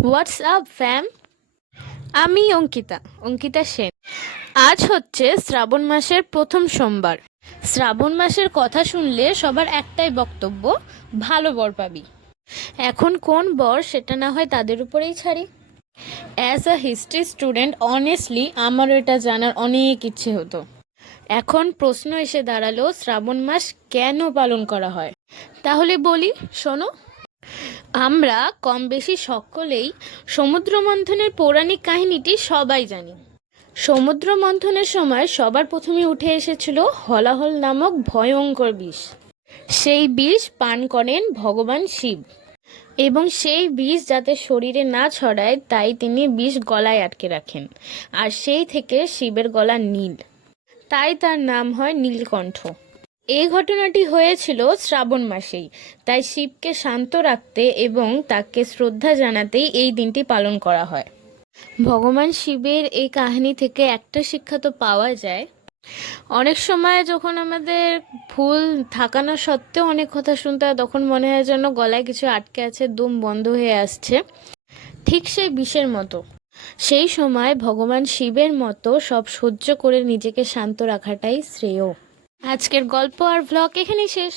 What's up ফ্যাম। আমি অঙ্কিতা অঙ্কিতা সেন। আজ হচ্ছে শ্রাবণ মাসের প্রথম সোমবার। শ্রাবণ মাসের কথা শুনলে সবার একটাই বক্তব্য, ভালো বর পাবি। এখন কোন বর সেটা না হয় তাদের উপরেই ছাড়ি। As a history student honestly আমারও এটা জানার অনেক ইচ্ছে হতো। এখন প্রশ্ন এসে দাঁড়ালো, শ্রাবণ মাস কেন পালন করা হয়? তাহলে বলি, শোনো। আমরা কম বেশি সকলেই সমুদ্র মন্থনের পৌরাণিক কাহিনীটি সবাই জানি। সমুদ্র মন্থনের সময় সবার প্রথমে উঠে এসেছিল হলাহল নামক ভয়ঙ্কর বিষ। সেই বিষ পান করেন ভগবান শিব, এবং সেই বিষ যাতে শরীরে না ছড়ায় তাই তিনি বিষ গলায় আটকে রাখেন। আর সেই থেকে শিবের গলা নীল, তাই তার নাম হয় নীলকণ্ঠ। এই ঘটনাটি হয়েছিল শ্রাবণ মাসেই, তাই শিবকে শান্ত রাখতে এবং তাকে শ্রদ্ধা জানাতেই এই দিনটি পালন করা হয়। ভগবান শিবের এই কাহিনী থেকে একটা শিক্ষা তো পাওয়া যায়, অনেক সময় যখন আমাদের ভুল থাকানো সত্ত্বেও অনেক কথা শুনতে হয় তখন মনে হয় যেন গলায় কিছু আটকে আছে, দম বন্ধ হয়ে আসছে, ঠিক সেই বিষের মতো। সেই সময় ভগবান শিবের মতো সব সহ্য করে নিজেকে শান্ত রাখাটাই শ্রেয়। আজকের গল্প আর ভ্লগ এখানেই শেষ।